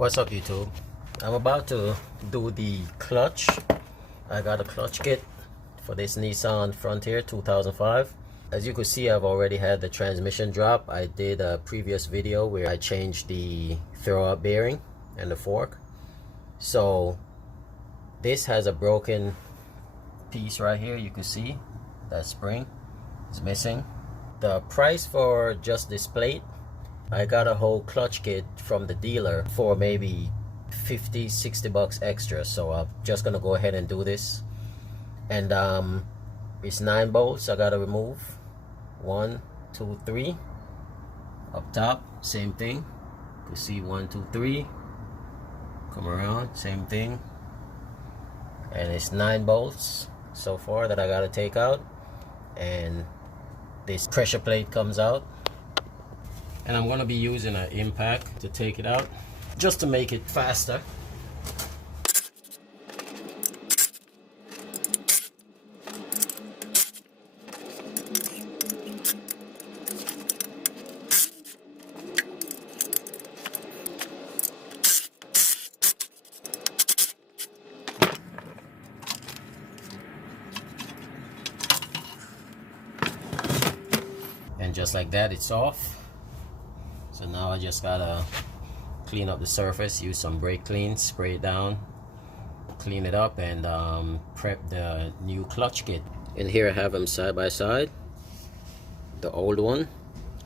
What's up, YouTube? I'm about to do the clutch. I got a clutch kit for this Nissan Frontier 2005. As you can see, I've already had the transmission drop. I did a previous video where I changed the throwout bearing and the fork. So this has a broken piece right here. You can see that spring is missing. The price for just this plate, I got a whole clutch kit from the dealer for maybe 50-60 bucks extra. So I'm just gonna go ahead and do this. And it's 9 bolts I gotta remove. 1, 2, 3. Up top, same thing. You can see 1, 2, 3. Come around, same thing. And it's 9 bolts so far that I gotta take out. And this pressure plate comes out. And I'm gonna be using an impact to take it out, just to make it faster. And just like that, it's off. So now I just gotta clean up the surface, use some brake clean, spray it down, clean it up, and prep the new clutch kit. And here I have them side by side, the old one,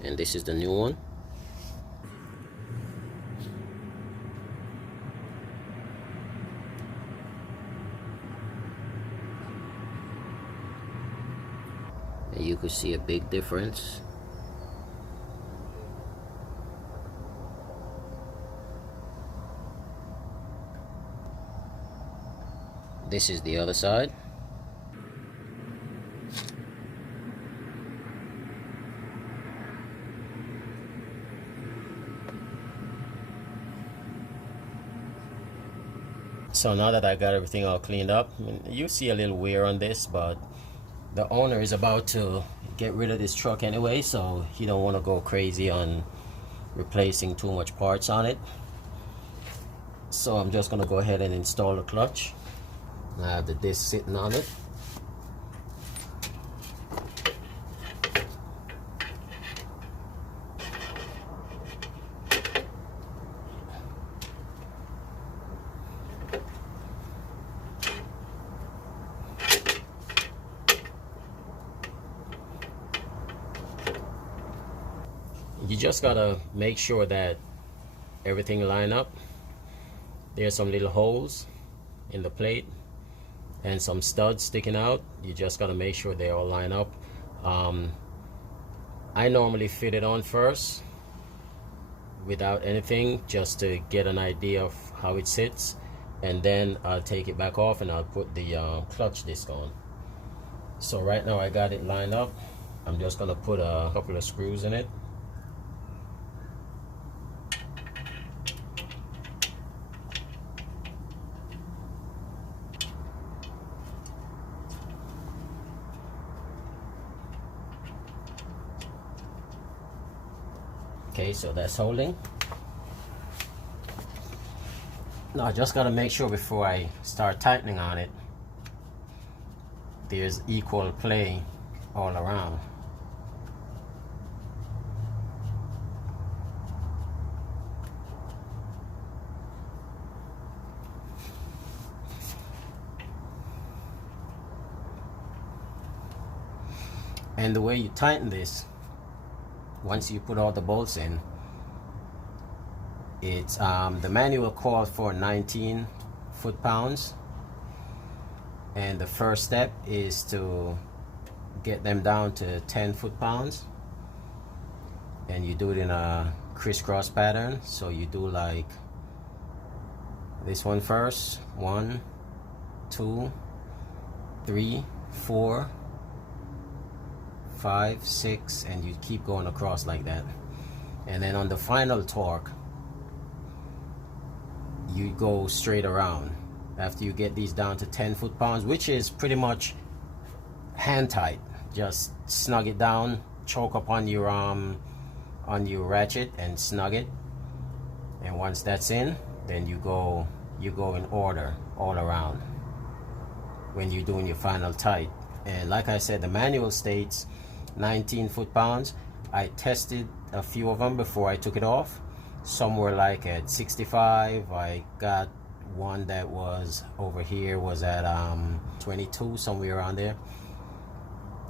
and this is the new one. And you could see a big difference. This is the other side. So now that I got everything all cleaned up, I mean, you see a little wear on this, but the owner is about to get rid of this truck anyway, so he don't want to go crazy on replacing too much parts on it. So I'm just gonna go ahead and install the clutch. I have the disc sitting on it. You just gotta make sure that everything line up. There's some little holes in the plate and some studs sticking out. You just gotta make sure they all line up. I normally fit it on first without anything, just to get an idea of how it sits, and then I'll take it back off and I'll put the clutch disc on. So right now I got it lined up. I'm just gonna put a couple of screws in it. Okay, so that's holding. Now I just gotta make sure before I start tightening on it, there's equal play all around. And the way you tighten this, once you put all the bolts in, it's the manual calls for 19 foot-pounds, and the first step is to get them down to 10 foot-pounds, and you do it in a crisscross pattern. So you do like this one first, 1, 2, 3, 4, 5, 6, and you keep going across like that. And then on the final torque, you go straight around after you get these down to 10 foot-pounds, which is pretty much hand tight. Just snug it down, choke up on your ratchet and snug it. And once that's in, then you go in order all around when you're doing your final tight. And like I said, the manual states 19 foot-pounds. I tested a few of them before I took it off. Some were like at 65. I got one that was over here was at 22, somewhere around there.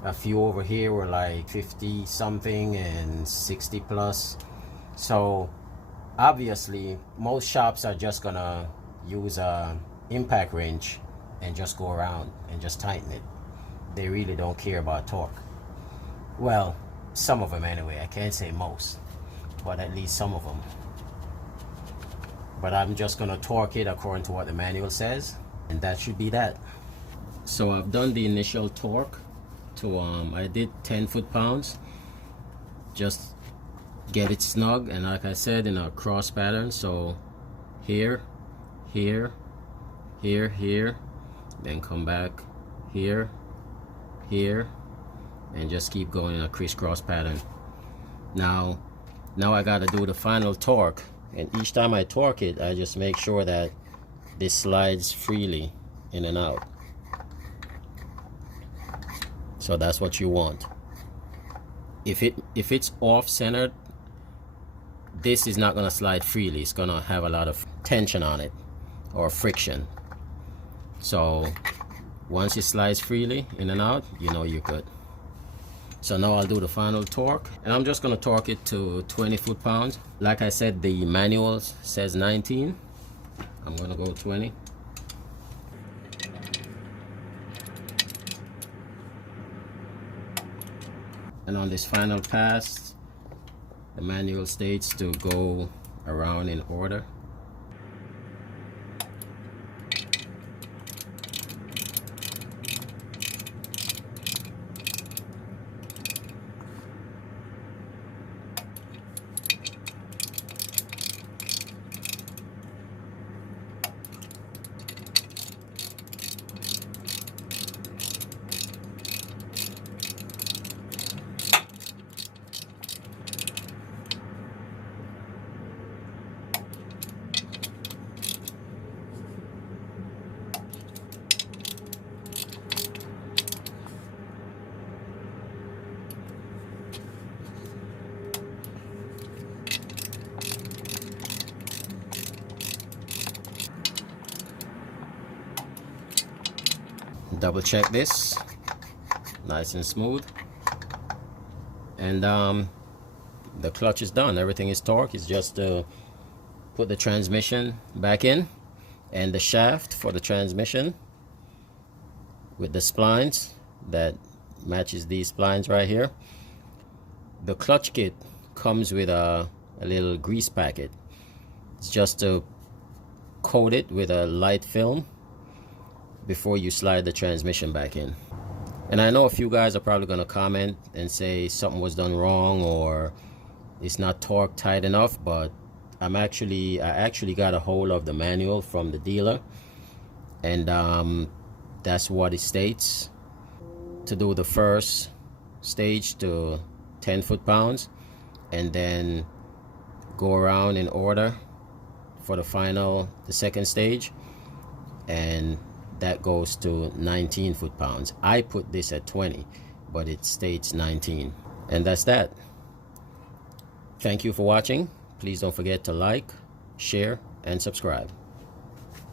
A few over here were like 50 something and 60 plus. So obviously most shops are just gonna use a impact wrench and just go around and just tighten it. They really don't care about torque. Well, some of them anyway. I can't say most, but at least some of them. But I'm just gonna torque it according to what the manual says, and that should be that. So I've done the initial torque to I did 10 foot-pounds, just get it snug, and like I said, in a cross pattern. So here, here, here, here, then come back here, here, and just keep going in a crisscross pattern. Now I gotta do the final torque, and each time I torque it, I just make sure that this slides freely in and out. So that's what you want. If it's off-centered, this is not gonna slide freely. It's gonna have a lot of tension on it or friction. So once it slides freely in and out, you know you're good. So now I'll do the final torque, and I'm just gonna torque it to 20 foot-pounds. Like I said, the manual says 19. I'm gonna go 20. And on this final pass, the manual states to go around in order. Double check this, nice and smooth, and the clutch is done. Everything is torqued. It's just to put the transmission back in, and the shaft for the transmission with the splines that matches these splines right here. The clutch kit comes with a little grease packet. It's just to coat it with a light film before you slide the transmission back in. And I know a few guys are probably going to comment and say something was done wrong or it's not torqued tight enough, but I actually got a hold of the manual from the dealer, and that's what it states. To do the first stage to 10 foot-pounds, and then go around in order for the second stage, and that goes to 19 foot-pounds. I put this at 20, but it states 19. And that's that. Thank you for watching. Please don't forget to like, share, and subscribe.